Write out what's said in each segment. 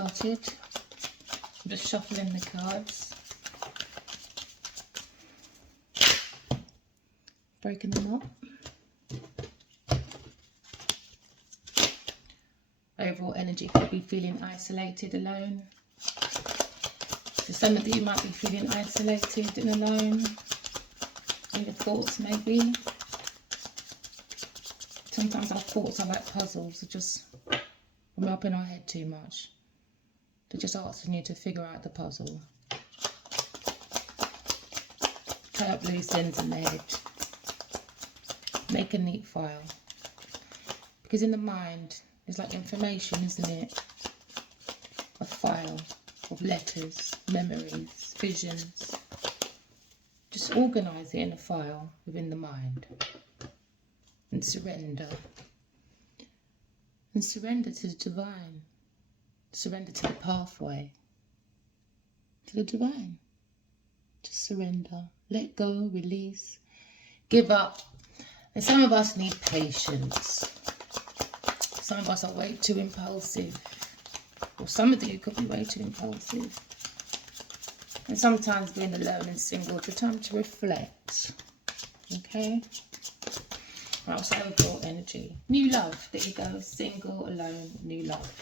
started. I'm just shuffling the cards. Breaking them up. Overall energy could be feeling isolated, alone. So some of you might be feeling isolated and alone in your thoughts, maybe. Sometimes our thoughts are like puzzles. They're just, when we're up in our head too much, they're just asking you to figure out the puzzle. Tie up loose ends in the head. Make a neat file. Because in the mind, it's like information, isn't it? A file of letters, memories, visions. Just organise it in a file within the mind. And surrender. And surrender to the divine. Surrender to the pathway. To the divine. Just surrender. Let go, release, give up. And some of us need patience. Some of us are way too impulsive. Or some of you could be way too impulsive. And sometimes being alone and single, it's a time to reflect. Okay? Right, so overall energy. New love. There you go. Single, alone, new love.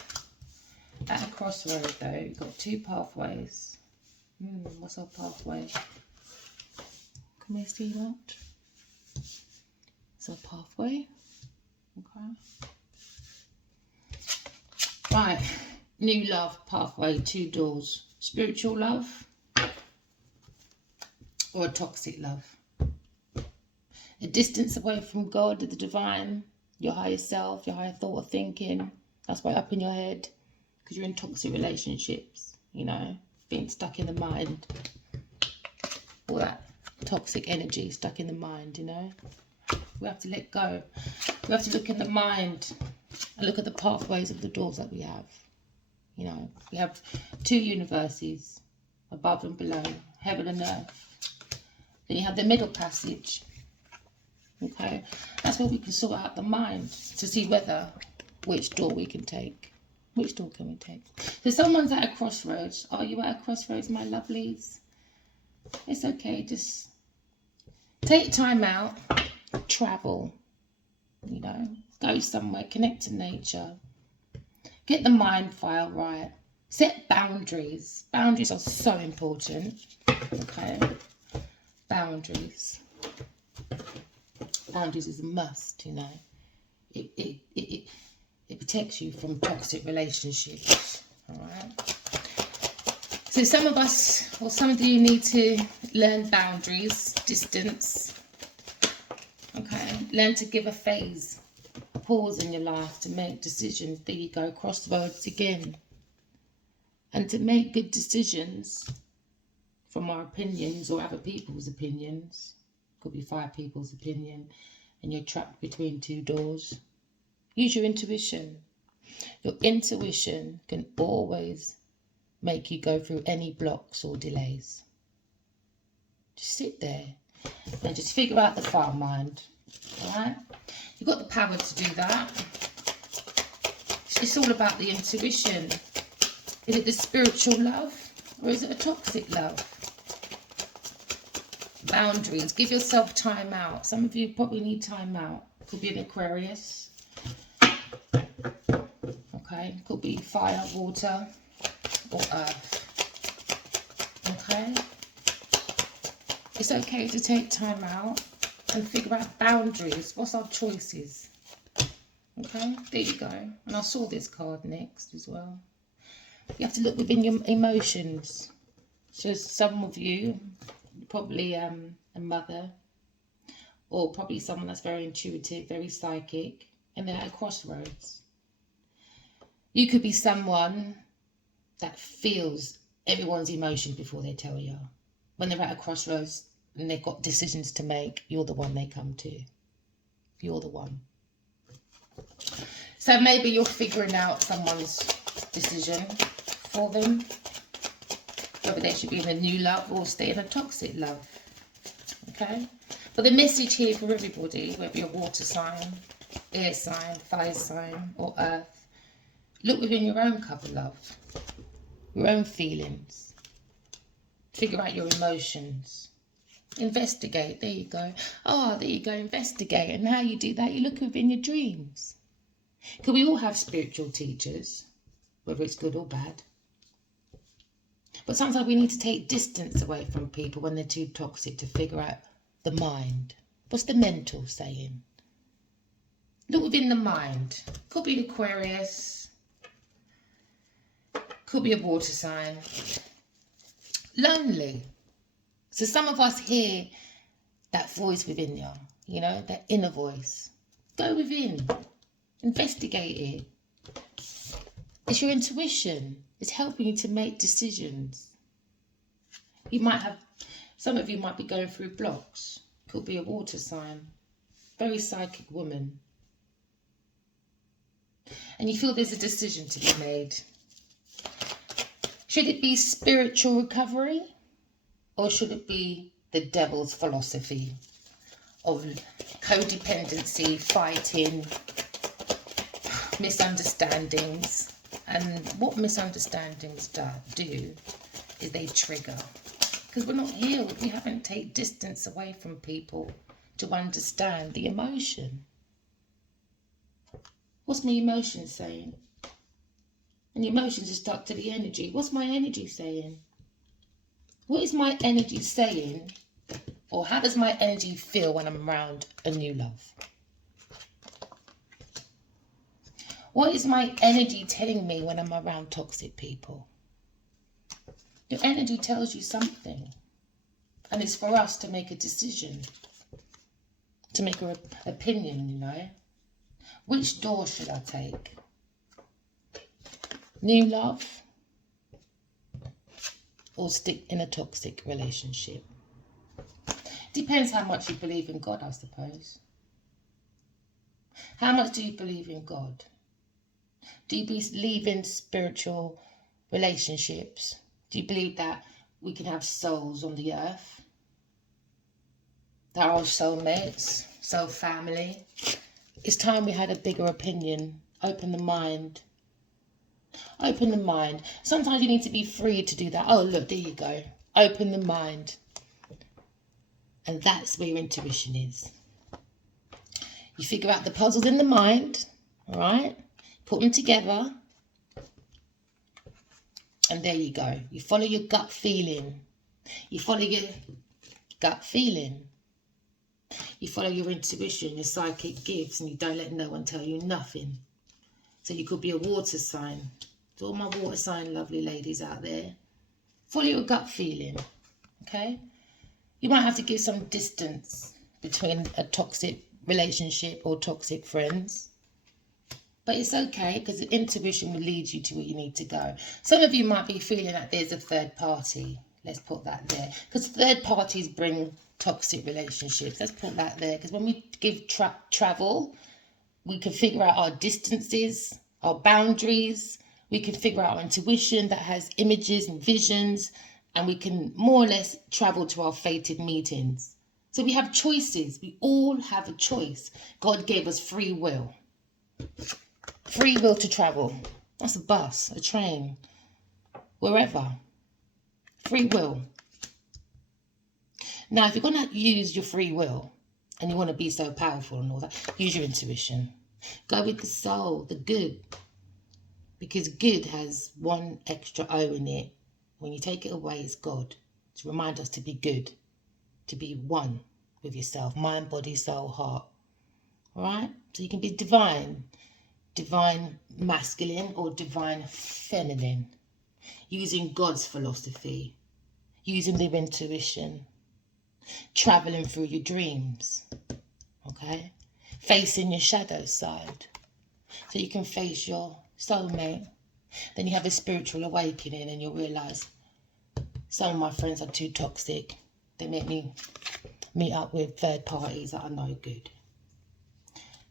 At a crossroad though, you've got two pathways. What's our pathway? Can we see that? It's our pathway. Okay. Right. New love pathway, two doors. Spiritual love or a toxic love. A distance away from God, the divine, your higher self, your higher thought of thinking. That's why up in your head, because you're in toxic relationships, you know, being stuck in the mind. All that toxic energy stuck in the mind, you know. We have to let go. We have to look in the mind and look at the pathways of the doors that we have. You know, we have two universes, above and below, heaven and earth. Then you have the middle passage. Okay, that's where we can sort out the mind to see which door we can take. Which door can we take? So someone's at a crossroads. Are you at a crossroads, my lovelies? It's okay, just take time out, travel, you know, go somewhere, connect to nature, get the mind file right, set boundaries. Boundaries are so important, okay? Boundaries. Boundaries is a must, you know. It protects you from toxic relationships, all right? So some of us, or some of you, need to learn boundaries, distance, okay? Learn to give a phase, a pause in your life to make decisions. There you go, crossroads again. And to make good decisions from our opinions or other people's opinions. Could be 5 people's opinion, and you're trapped between 2 doors. Use your intuition. Your intuition can always make you go through any blocks or delays. Just sit there and just figure out the file mind. Alright? You've got the power to do that. It's all about the intuition. Is it the spiritual love or is it a toxic love? Boundaries. Give yourself time out. Some of you probably need time out. Could be an Aquarius. Okay. Could be fire, water, or earth. Okay. It's okay to take time out and figure out boundaries. What's our choices? Okay. There you go. And I saw this card next as well. You have to look within your emotions. So some of you, probably a mother, or probably someone that's very intuitive, very psychic, and they're at a crossroads. You could be someone that feels everyone's emotions before they tell you. When they're at a crossroads and they've got decisions to make, you're the one they come to. You're the one. So maybe you're figuring out someone's decision for them. Whether they should be in a new love or stay in a toxic love. Okay? But the message here for everybody, whether you're water sign, air sign, fire sign, or earth, Look within your own cup of love, your own feelings. Figure out your emotions. Investigate. There you go. Oh, there you go. Investigate. And how you do that, you look within your dreams. Because we all have spiritual teachers, whether it's good or bad. But sometimes we need to take distance away from people when they're too toxic to figure out the mind. What's the mental saying? Look within the mind. Could be an Aquarius. Could be a water sign. Lonely. So some of us hear that voice within you, you know, that inner voice. Go within. Investigate it. It's your intuition. It's helping you to make decisions. You might have, some of you might be going through blocks. Could be a water sign. Very psychic woman. And you feel there's a decision to be made. Should it be spiritual recovery? Or should it be the devil's philosophy of codependency, fighting, misunderstandings? And what misunderstandings do is they trigger. Because we're not healed. We haven't taken distance away from people to understand the emotion. What's my emotion saying? And the emotions are stuck to the energy. What's my energy saying? What is my energy saying? Or how does my energy feel when I'm around a new love? What is my energy telling me when I'm around toxic people? Your energy tells you something. And it's for us to make a decision. To make an opinion, you know. Which door should I take? New love? Or stick in a toxic relationship? Depends how much you believe in God, I suppose. How much do you believe in God? Do you believe in spiritual relationships? Do you believe that we can have souls on the earth? That are soulmates, soul family? It's time we had a bigger opinion. Open the mind. Open the mind. Sometimes you need to be free to do that. Oh, look, there you go. Open the mind. And that's where your intuition is. You figure out the puzzles in the mind, all right? Put them together. And there you go. You follow your gut feeling. You follow your gut feeling. You follow your intuition, your psychic gifts, and you don't let no one tell you nothing. So you could be a water sign. To all my water sign lovely ladies out there, follow your gut feeling, okay? You might have to give some distance between a toxic relationship or toxic friends. But it's okay, because the intuition will lead you to where you need to go. Some of you might be feeling that there's a third party. Let's put that there. Because third parties bring toxic relationships. Let's put that there. Because when we give travel, we can figure out our distances, our boundaries. We can figure out our intuition that has images and visions. And we can more or less travel to our fated meetings. So we have choices. We all have a choice. God gave us free will. Free will to travel. That's a bus, a train, wherever. Free will. Now, if you're going to use your free will and you want to be so powerful and all that, use your intuition. Go with the soul, the good. Because good has one extra O in it. When you take it away, it's God. To remind us to be good. To be one with yourself. Mind, body, soul, heart. All right? So you can be divine. Divine masculine or divine feminine. Using God's philosophy. Using their intuition. Traveling through your dreams. Okay? Facing your shadow side. So you can face your soulmate. Then you have a spiritual awakening and you'll realise some of my friends are too toxic. They make me meet up with third parties that are no good.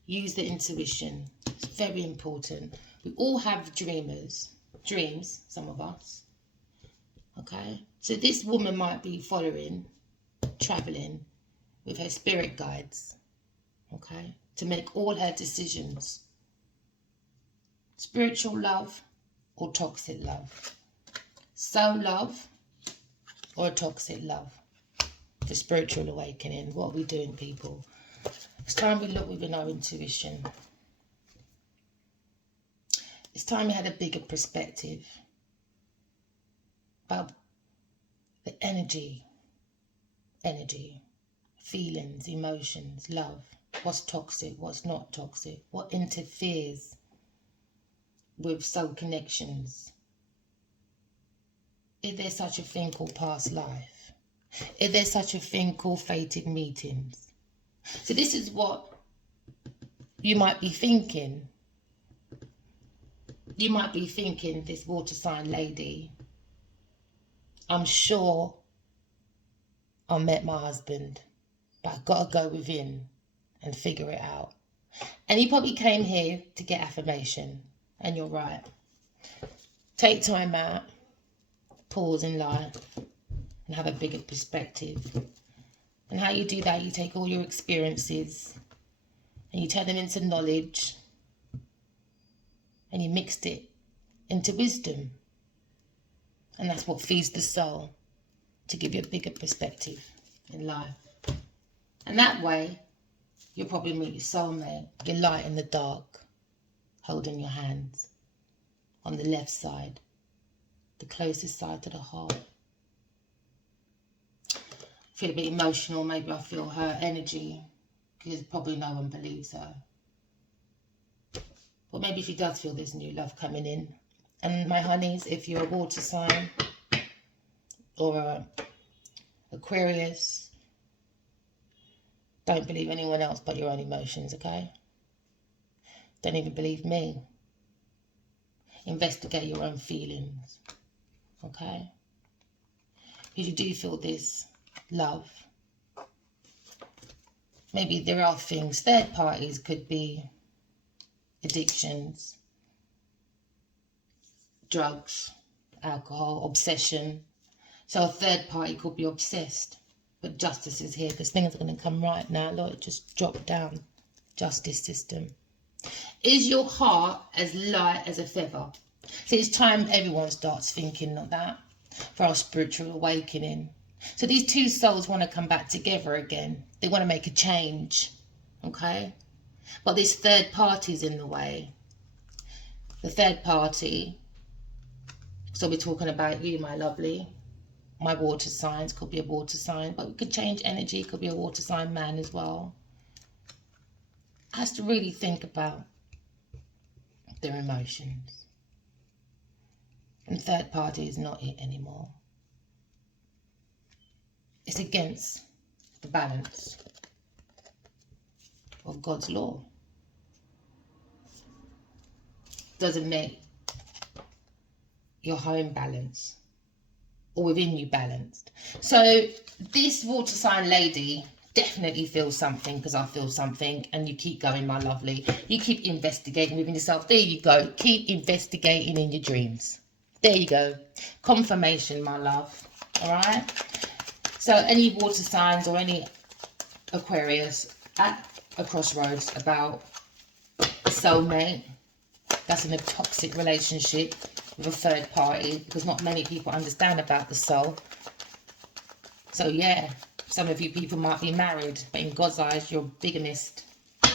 Use the intuition. It's very important. We all have dreams, some of us. Okay? So this woman might be travelling with her spirit guides. Okay? To make all her decisions. Spiritual love or toxic love? Soul love or a toxic love? For spiritual awakening, what are we doing, people? It's time we look within our intuition. It's time we had a bigger perspective about the energy, feelings, emotions, love. What's toxic, what's not toxic, what interferes with soul connections. Is there such a thing called past life? Is there such a thing called fated meetings? So this is what you might be thinking. You might be thinking, this water sign lady, I'm sure I met my husband, but I've got to go within and figure it out. And you probably came here to get affirmation, and you're right. Take time out, pause in life, and have a bigger perspective. And how you do that, you take all your experiences and you turn them into knowledge, and you mixed it into wisdom. And that's what feeds the soul, to give you a bigger perspective in life. And that way, you'll probably meet your soulmate, your light in the dark, holding your hands on the left side, the closest side to the heart. I feel a bit emotional, maybe I feel her energy, because probably no one believes her. But maybe she does feel this new love coming in. And my honeys, if you're a water sign or a Aquarius, don't believe anyone else but your own emotions, okay? Don't even believe me. Investigate your own feelings, okay? Because you do feel this love. Maybe there are things, third parties could be addictions, drugs, alcohol, obsession. So a third party could be obsessed. But justice is here, because things are going to come right now. Lord, just drop down. Justice system. Is your heart as light as a feather? So it's time everyone starts thinking like that for our spiritual awakening. So these two souls want to come back together again. They want to make a change. Okay? But this third party's in the way. The third party. So we're talking about you, my lovely. My water signs, could be a water sign, but we could change energy, could be a water sign man as well. Has to really think about their emotions. And third party is not it anymore. It's against the balance of God's law. Doesn't make your home balance. Or within you balanced. So this water sign lady definitely feels something, because I feel something, and you keep going, my lovely. You keep investigating within yourself. There you go. Keep investigating in your dreams. There you go. Confirmation, my love. All right. So any water signs or any Aquarius at a crossroads about a soulmate that's in a toxic relationship with a third party, because not many people understand about the soul. So yeah, some of you people might be married, but in God's eyes, you're a bigamist. You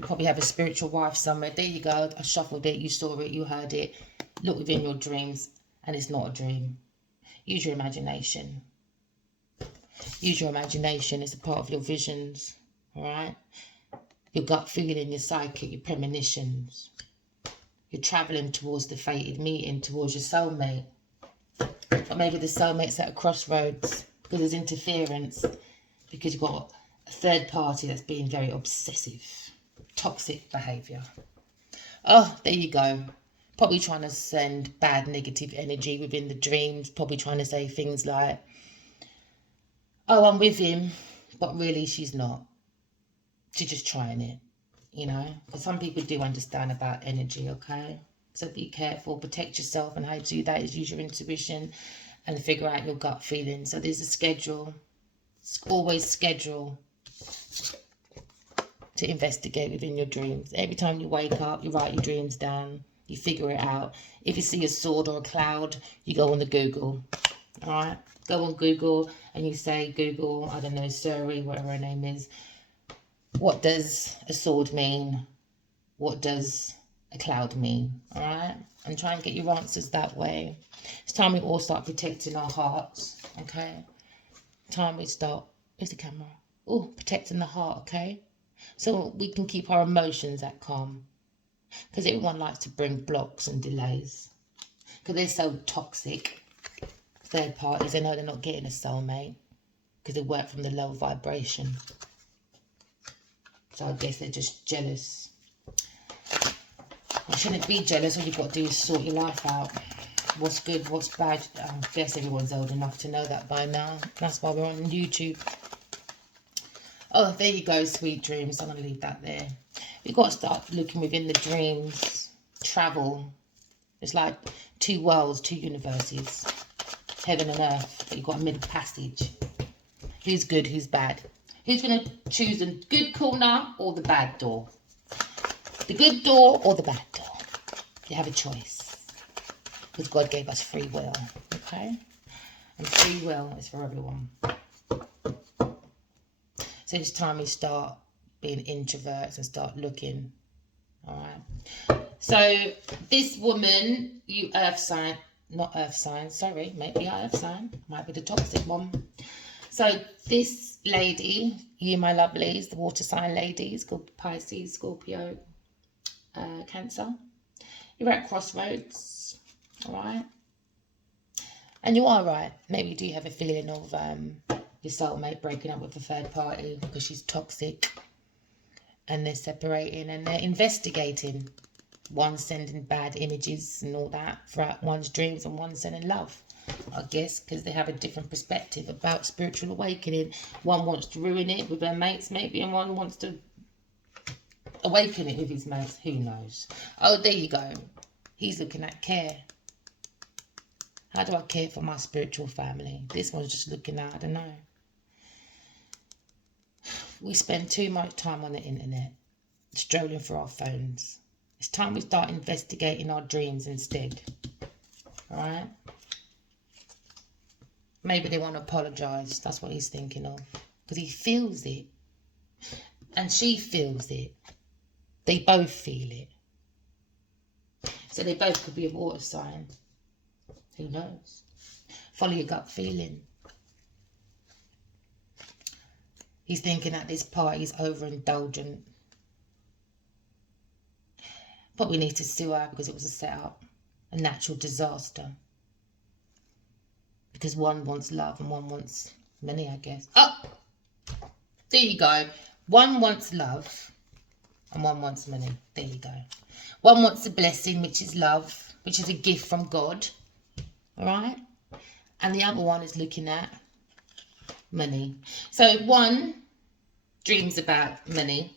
probably have a spiritual wife somewhere. There you go. I shuffled it. You saw it. You heard it. Look within your dreams, and it's not a dream. Use your imagination. Use your imagination. It's a part of your visions. All right? Your gut feeling, your psychic, your premonitions. You're travelling towards the fated meeting, towards your soulmate. But maybe the soulmate's at a crossroads because there's interference, because you've got a third party that's being very obsessive, toxic behaviour. Oh, there you go. Probably trying to send bad negative energy within the dreams, probably trying to say things like, oh, I'm with him, but really she's not. She's just trying it. You know, because some people do understand about energy, okay? So be careful, protect yourself, and how to do that is use your intuition and figure out your gut feeling. So there's a schedule. Always schedule to investigate within your dreams. Every time you wake up, you write your dreams down. You figure it out. If you see a sword or a cloud, you go on the Google. All right? Go on Google and you say, Google, I don't know, Suri, whatever her name is. What does a sword mean? What does a cloud mean? All right? And try and get your answers that way. It's time we all start protecting our hearts. Okay? Time we start. Where's the camera? Oh, protecting the heart. Okay? So we can keep our emotions at calm. Because everyone likes to bring blocks and delays. Because they're so toxic. Third parties, they know they're not getting a soulmate. Because they work from the low vibration. So I guess they're just jealous. You shouldn't be jealous. All you've got to do is sort your life out. What's good, what's bad. I guess everyone's old enough to know that by now. That's why we're on YouTube. Oh, there you go, sweet dreams. I'm going to leave that there. We've got to start looking within the dreams. Travel. It's like two worlds, two universes. Heaven and earth. But you've got a middle passage. Who's good, who's bad? Who's going to choose the good corner or the bad door? The good door or the bad door? You have a choice. Because God gave us free will. Okay? And free will is for everyone. So it's time we start being introverts and start looking. Alright. So this woman, you earth sign, not earth sign, sorry, maybe earth sign, might be the toxic one. So this lady, you my lovelies, the water sign ladies, called Pisces, Scorpio, Cancer. You're at crossroads, alright? And you are right. Maybe you do have a feeling of your soulmate breaking up with a third party because she's toxic. And they're separating and they're investigating. One sending bad images and all that throughout one's dreams and one sending love. I guess because they have a different perspective about spiritual awakening. One wants to ruin it with their mates maybe, and one wants to awaken it with his mates. Who knows? Oh, there you go. He's looking at care. How do I care for my spiritual family? This one's just looking at, I don't know. We spend too much time on the internet, strolling through our phones. It's time we start investigating our dreams instead. Alright? Maybe they want to apologise. That's what he's thinking of. Because he feels it. And she feels it. They both feel it. So they both could be a water sign. Who knows? Follow your gut feeling. He's thinking that this party's overindulgent. But we need to sue her because it was a setup. A natural disaster. Because one wants love and one wants money, I guess. Oh! There you go. One wants love and one wants money. There you go. One wants a blessing, which is love, which is a gift from God. Alright? And the other one is looking at money. So one dreams about money,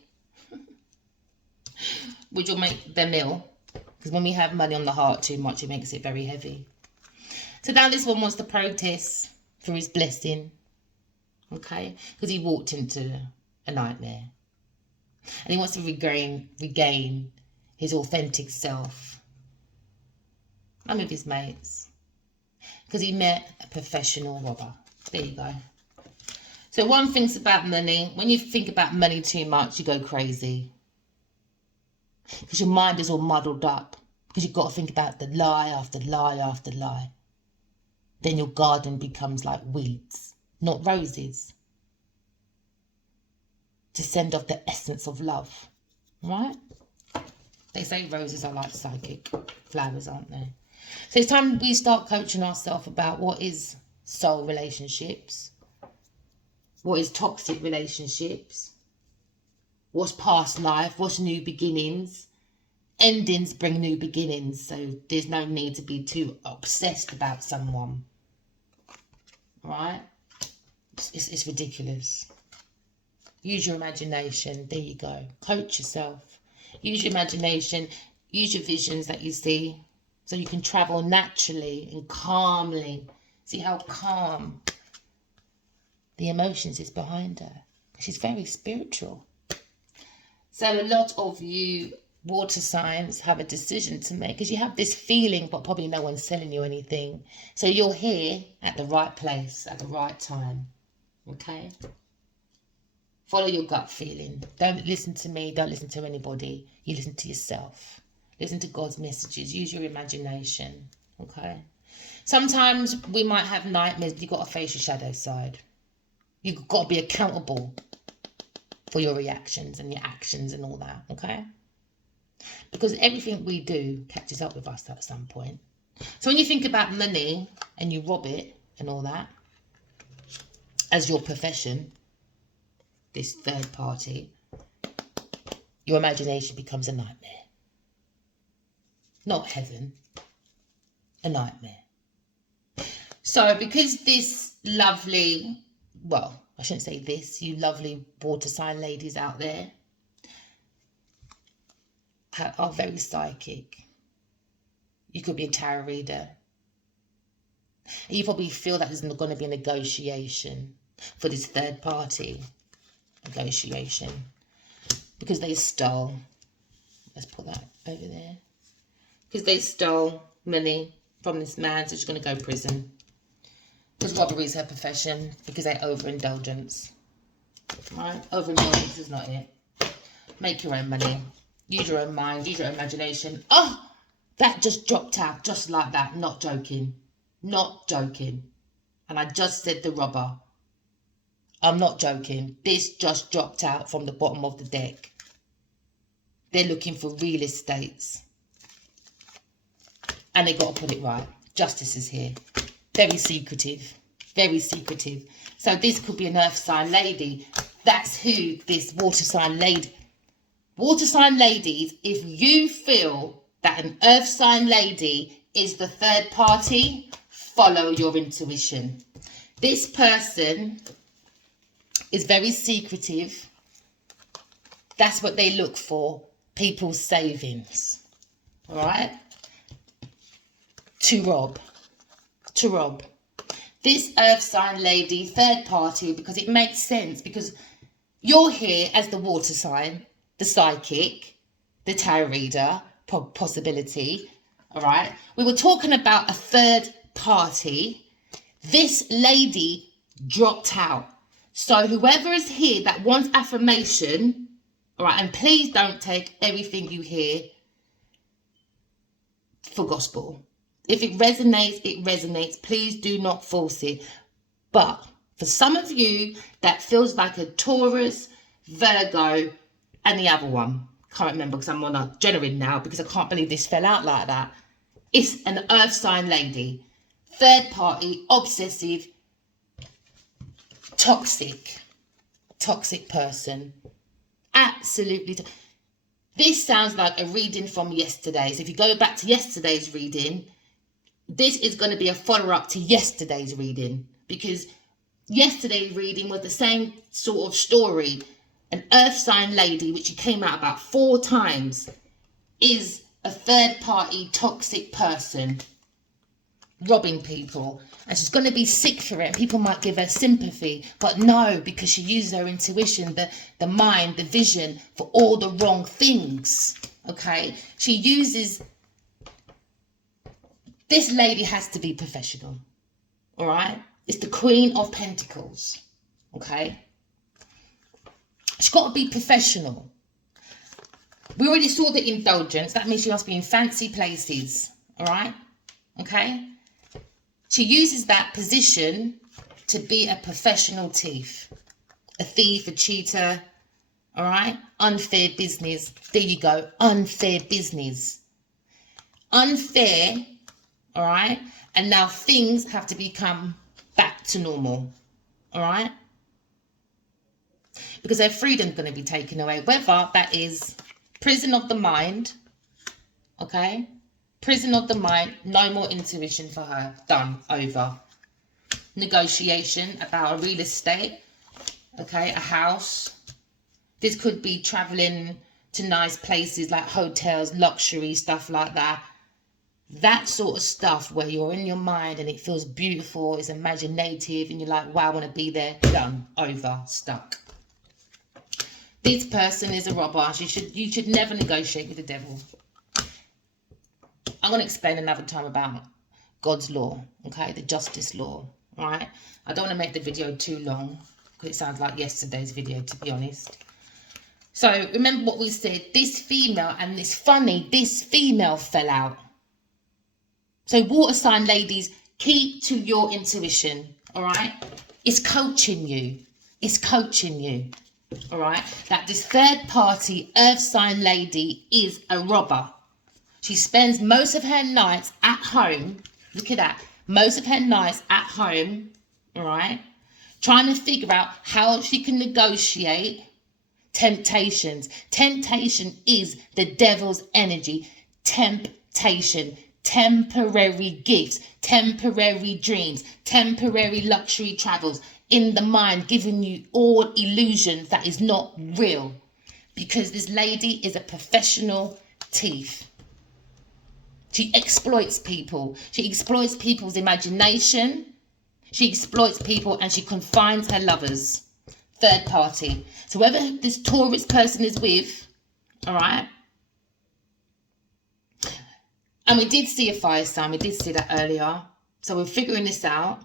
which will make them ill. Because when we have money on the heart too much, it makes it very heavy. So now this one wants to protest for his blessing. Okay? Because he walked into a nightmare. And he wants to regain his authentic self. And with his mates. Because he met a professional robber. There you go. So one thinks about money. When you think about money too much, you go crazy. Because your mind is all muddled up. Because you've got to think about the lie after lie after lie. Then your garden becomes like weeds, not roses. To send off the essence of love. Right? They say roses are like psychic flowers, aren't they? So it's time we start coaching ourselves about what is soul relationships. What is toxic relationships? What's past life? What's new beginnings? Endings bring new beginnings, so there's no need to be too obsessed about someone. Right? It's ridiculous. Use your imagination. There you go. Coach yourself. Use your imagination. Use your visions that you see so you can travel naturally and calmly. See how calm the emotions is behind her. She's very spiritual. So a lot of you water signs have a decision to make, because you have this feeling, but probably no one's telling you anything. So you're here at the right place at the right time. Okay? Follow your gut feeling. Don't listen to me. Don't listen to anybody. You listen to yourself. Listen to God's messages. Use your imagination. Okay? Sometimes we might have nightmares. You've got to face your shadow side. You've got to be accountable for your reactions and your actions and all that. Okay? Because everything we do catches up with us at some point. So when you think about money and you rob it and all that as your profession, this third party, your imagination becomes a nightmare. Not heaven, a nightmare. So because this lovely, well, I shouldn't say this, you lovely water sign ladies out there are very psychic. You could be a tarot reader. And you probably feel that there's going to be a negotiation for this third party negotiation. Because they stole. Let's put that over there. Because they stole money from this man, so she's going to go to prison. Because robbery is her profession. Because they're overindulgence. Right? Overindulgence is not it. Make your own money. Use your own mind. Use your own imagination. Oh! That just dropped out. Just like that. Not joking. Not joking. And I just said the robber. I'm not joking. This just dropped out from the bottom of the deck. They're looking for real estates. And they got to put it right. Justice is here. Very secretive. Very secretive. So this could be an earth sign lady. That's who this water sign lady. Water sign ladies, if you feel that an earth sign lady is the third party, follow your intuition. This person is very secretive. That's what they look for. People's savings. All right? To rob. To rob. This earth sign lady, third party, because it makes sense. Because you're here as the water sign, the psychic, the tarot reader, possibility. All right? We were talking about a third party. This lady dropped out. So whoever is here that wants affirmation, all right, and please don't take everything you hear for gospel. If it resonates, it resonates. Please do not force it. But for some of you, that feels like a Taurus, Virgo, and the other one. Can't remember because I'm on a January now because I can't believe this fell out like that. It's an earth sign lady. Third party, obsessive, toxic person. Absolutely. This sounds like a reading from yesterday. So if you go back to yesterday's reading, this is going to be a follow-up to yesterday's reading. Because yesterday's reading was the same sort of story. An earth sign lady, which she came out about 4 times, is a third party toxic person. Robbing people. And she's going to be sick for it. People might give her sympathy. But no, because she uses her intuition, the mind, the vision for all the wrong things. Okay? She uses... This lady has to be professional. Alright? It's the Queen of Pentacles. Okay? She's got to be professional. We already saw the indulgence. That means she must be in fancy places. Alright? Okay? She uses that position to be a professional thief. A thief, a cheater. Alright? Unfair business. There you go. Unfair business. Unfair. Alright? And now things have to become back to normal. Alright? Because their freedom's going to be taken away. Whether that is prison of the mind. Okay? Prison of the mind. No more intuition for her. Done. Over. Negotiation about a real estate. Okay? A house. This could be traveling to nice places like hotels, luxury, stuff like that. That sort of stuff where you're in your mind and it feels beautiful, it's imaginative, and you're like, wow, I want to be there. Done. Over. Stuck. This person is a robber. You should never negotiate with the devil. I'm going to explain another time about God's law, okay? The justice law, right? I don't want to make the video too long because it sounds like yesterday's video, to be honest. So remember what we said. This female and this female fell out. So water sign ladies, keep to your intuition, all right? It's coaching you. It's coaching you, all right? That this third party earth sign lady is a robber. She spends most of her nights at home. Look at that. Most of her nights at home, all right? Trying to figure out how she can negotiate temptations. Temptation is the devil's energy. Temptation. Temporary gifts, temporary dreams, temporary luxury travels in the mind, giving you all illusions that is not real. Because this lady is a professional thief. She exploits people. She exploits people's imagination. She exploits people and she confines her lovers. Third party. So whoever this Taurus person is with, all right, and we did see a fire sign. We did see that earlier. So we're figuring this out.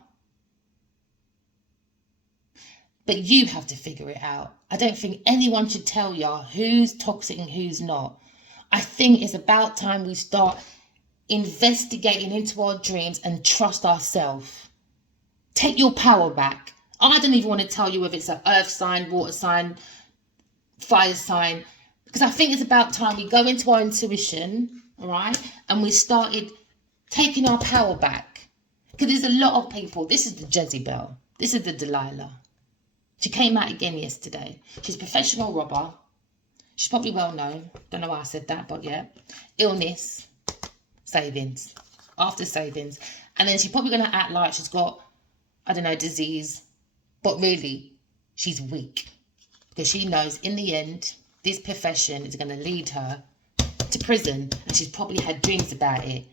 But you have to figure it out. I don't think anyone should tell you who's toxic and who's not. I think it's about time we start investigating into our dreams and trust ourselves. Take your power back. I don't even want to tell you if it's an earth sign, water sign, fire sign. Because I think it's about time we go into our intuition, all right, and we started taking our power back. Because there's a lot of people. This is the Jezebel. This is the Delilah. She came out again yesterday. She's a professional robber. She's probably well known. Don't know why I said that, but yeah. Illness, savings, after savings. And then she's probably going to act like she's got, I don't know, disease. But really, she's weak. Because she knows in the end, this profession is going to lead her to prison, and she's probably had dreams about it,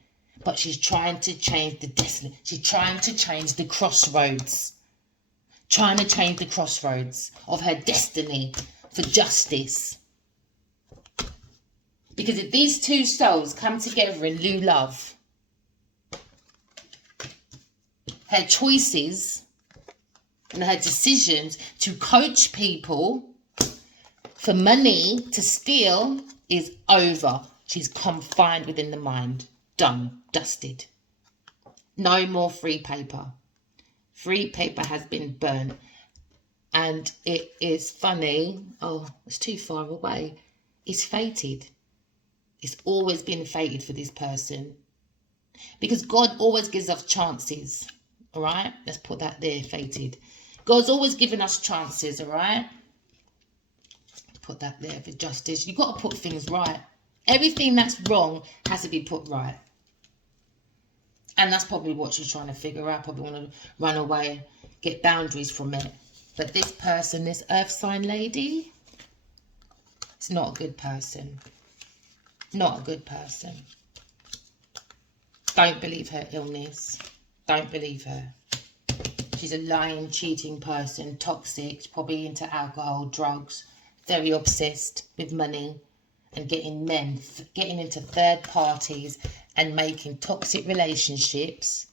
but she's trying to change the destiny. She's trying to change the crossroads, of her destiny for justice. Because if these two souls come together in new love, her choices and her decisions to coach people for money to steal is over. She's confined within the mind. Done. Dusted. No more free paper. Free paper has been burnt. And it is funny. Oh, it's too far away. It's fated. It's always been fated for this person. Because God always gives us chances. All right? Let's put that there, fated. God's always giving us chances, all right? Put that there for justice. You've got to put things right. Everything that's wrong has to be put right. And that's probably what she's trying to figure out. Probably want to run away, get boundaries from it. But this person, this earth sign lady, it's not a good person. Not a good person. Don't believe her illness. Don't believe her. She's a lying, cheating person, toxic, probably into alcohol, drugs, very obsessed with money and getting men, getting into third parties and making toxic relationships,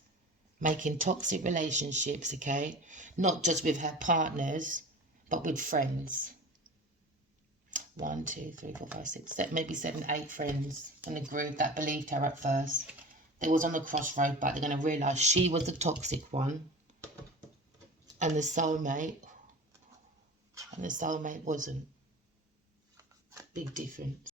okay? Not just with her partners, but with friends. 1, 2, 3, 4, 5, 6, 7, maybe 7, 8 friends in a group that believed her at first. They was on the crossroad, but they're going to realise she was the toxic one. And the soulmate wasn't. Big difference.